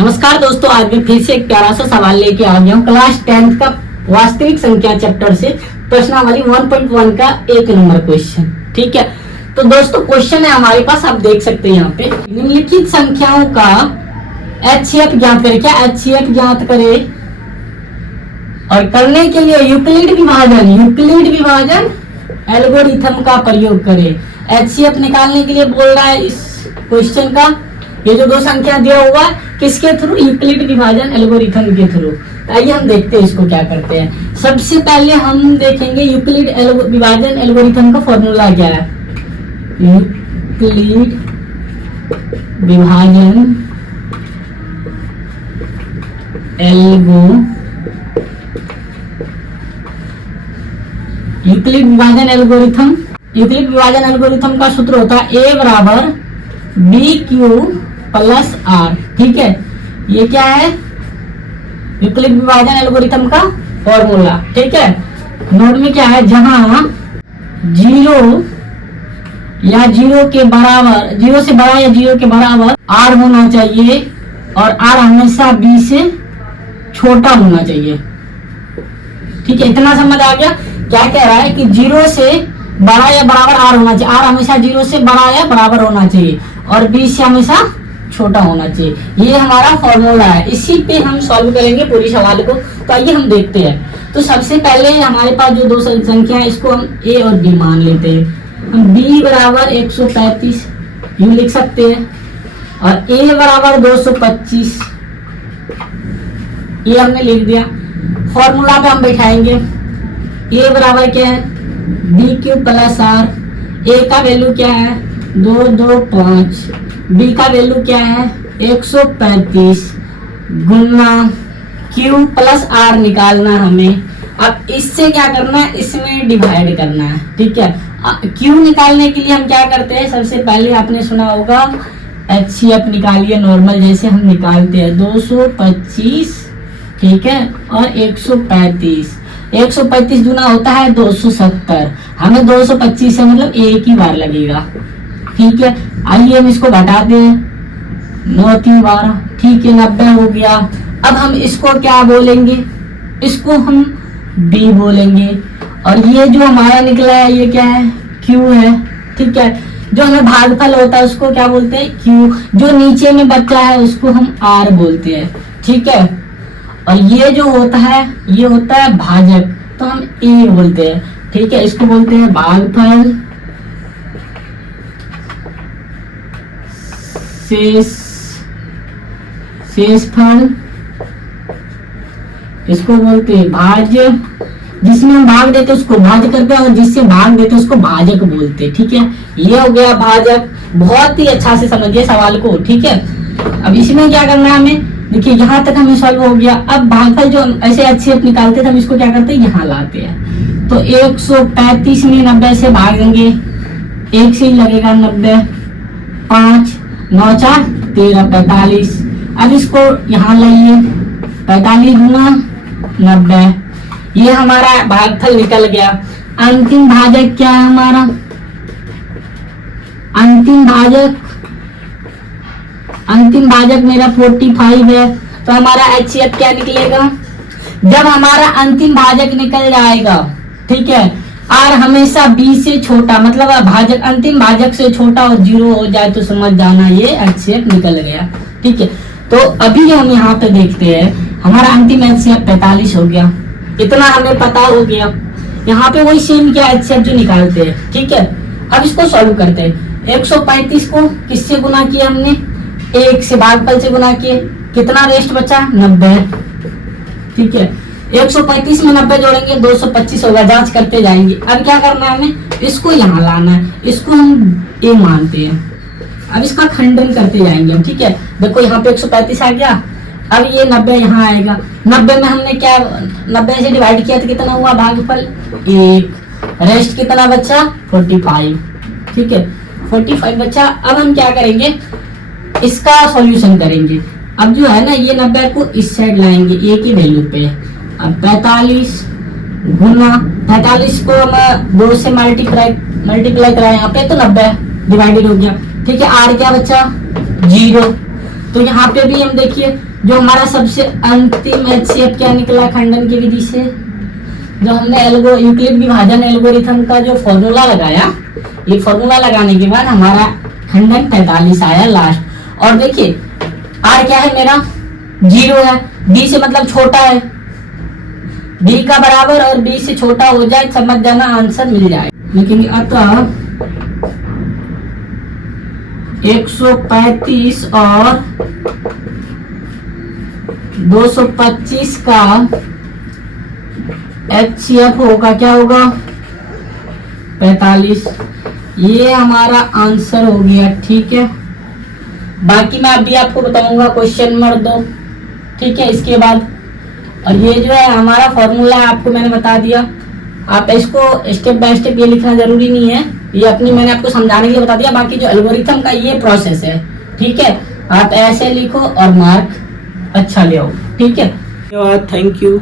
नमस्कार दोस्तों, आज मैं फिर से एक प्यारा सा सवाल लेके आ गया हूँ क्लास 10th का वास्तविक संख्या चैप्टर से प्रश्नावली 1.1 का 1 नंबर क्वेश्चन। ठीक है, तो दोस्तों क्वेश्चन है हमारे पास, आप देख सकते हैं यहाँ पे निम्नलिखित संख्याओं का HCF ज्ञात करे। क्या HCF ज्ञात करे? और करने के लिए यूक्लिड विभाजन एल्गोरिथम का प्रयोग करे। HCF निकालने के लिए बोल रहा है इस क्वेश्चन का। ये जो दो संख्या दिया हुआ है किसके थ्रू? यूक्लिड विभाजन एल्गोरिथम के थ्रू। आइए हम देखते हैं इसको क्या करते हैं। सबसे पहले हम देखेंगे यूक्लिड विभाजन एल्गोरिथम का फॉर्मूला क्या है। यूक्लिड विभाजन एल्गोरिथम का सूत्र होता है A बराबर BQ प्लस R। ठीक है, ये क्या है? यूक्लिड विभाजन एल्गोरिथम का फॉर्मूला। ठीक है, नोट में क्या है, जहां 0 या 0 के बराबर, 0 से बड़ा या 0 के बराबर R होना चाहिए और R हमेशा B से छोटा होना चाहिए। ठीक है, इतना समझ आ गया? क्या कह रहा है कि 0 से बड़ा या बराबर R होना चाहिए। R हमेशा 0 से बड़ा या बराबर होना चाहिए और B से हमेशा छोटा होना चाहिए। ये हमारा फॉर्मूला है, इसी पे हम सॉल्व करेंगे पूरी सवाल को। तो आइए हम देखते हैं। तो सबसे पहले हमारे पास जो दो संख्या है इसको हम A और B मान लेते हैं। हम B बराबर 135 यूं लिख सकते हैं और A बराबर 225 ये हमने लिख दिया। फॉर्मूला पे हम बैठाएंगे। A बराबर क्या है? BQ plus R। A का वैल्यू क्या है? 225। B का वैल्यू क्या है? 135 गुना Q प्लस R निकालना हमें। अब इससे क्या करना है? इसमें डिवाइड करना है। ठीक है, Q निकालने के लिए हम क्या करते हैं? सबसे पहले आपने सुना होगा HCF निकालिए नॉर्मल, जैसे हम निकालते हैं 225। ठीक है, और 135 135 गुना होता है 270। हमें 225 से मतलब एक ही बार लगेगा। ठीक है, आइए हम इसको घटाते हैं। 9 3 12। ठीक है, 90 हो गया। अब हम इसको क्या बोलेंगे? इसको हम B बोलेंगे। और ये जो हमारा निकला है ये क्या है? Q है। ठीक है, जो हमें भागफल होता है उसको क्या बोलते हैं? Q। जो नीचे में बचा है उसको हम R बोलते हैं। ठीक है, और ये जो होता है ये होता है भाजक, तो हम A बोलते हैं। ठीक है, इसको बोलते हैं भागफल, शेषफल, इसको बोलते हैं भाज्य। जिसमें हम भाग देते उसको भाज्य करते हैं और जिससे भाग देते उसको भाजक बोलते हैं। ठीक है, ये हो गया भाजक। बहुत ही अच्छा से समझिए सवाल को। ठीक है, अब इसमें क्या करना है हमें? देखिए यहाँ तक हमें सॉल्व हो गया। अब भागफल जो हम ऐसे HCF निकालते थे हम इसको क्या करते हैं? यहाँ लाते हैं। तो 135 में 90 से भाग देंगे, 1 से ही लगेगा 90। 5 9 4 13 45। अब इसको यहाँ लाइए, 45 गुना 90। ये हमारा भागफल निकल गया। अंतिम भाजक क्या है हमारा? अंतिम भाजक मेरा 45 है। तो हमारा HCF क्या निकलेगा? जब हमारा अंतिम भाजक निकल जाएगा, ठीक है, R हमेशा B से छोटा, मतलब भाजक अंतिम भाजक से छोटा और 0 हो जाए तो समझ जाना ये HCF निकल गया। ठीक है, तो अभी हम यहाँ पे देखते हैं हमारा अंतिम HCF 45 हो गया। इतना हमें पता हो गया। यहाँ पे वही सेम क्या HCF जो निकालते हैं। ठीक है, अब इसको सॉल्व करते हैं। 135 को किससे गुना किया हमने? 1 से, भागफल से गुना किए। कितना रेस्ट बचा? 90। ठीक है, 135 में 90 जोड़ेंगे 225 होगा। जांच करते जाएंगे। अब क्या करना है हमें? इसको यहाँ लाना है। इसको हम A मानते हैं। अब इसका खंडन करते जाएंगे हम। ठीक है, देखो यहाँ पे 135 आ गया। अब ये 90 यहाँ आएगा। 90 में हमने क्या 90 से डिवाइड किया तो कितना हुआ भागफल? 1। रेस्ट कितना बचा? 45। ठीक है, 45 बचा। अब हम क्या करेंगे? इसका सॉल्यूशन करेंगे। अब जो है ना ये 90 को इस साइड लाएंगे A की वैल्यू पे। अब 45 गुना 45 को हम 2 से मल्टीप्लाई कराए यहाँ पे तो 90 डिवाइडेड हो गया। ठीक है, R क्या बचा? 0। तो यहाँ पे भी हम देखिए जो हमारा सबसे अंतिम HCF क्या निकला खंडन की विधि से, जो हमने यूक्लिड विभाजन एल्गोरिथम का जो फॉर्मूला लगाया, ये फॉर्मूला लगाने के बाद हमारा खंडन 45 आया लास्ट। और देखिए R क्या है मेरा 0 है, B से मतलब छोटा है, B का बराबर और B से छोटा हो जाए, समझ जाना आंसर मिल जाए। लेकिन अतः 135 और 225 का HCF होगा, क्या होगा 45। ये हमारा आंसर हो गया, ठीक है। बाकी मैं अभी आपको बताऊंगा क्वेश्चन नंबर 2, ठीक है, इसके बाद। और ये जो है हमारा फॉर्मूला आपको मैंने बता दिया, आप इसको स्टेप बाय स्टेप ये लिखना जरूरी नहीं है, ये अपनी मैंने आपको समझाने के लिए बता दिया। बाकी जो एल्गोरिथम का ये प्रोसेस है, ठीक है, आप ऐसे लिखो और मार्क अच्छा ले आओ, ठीक है। Thank you.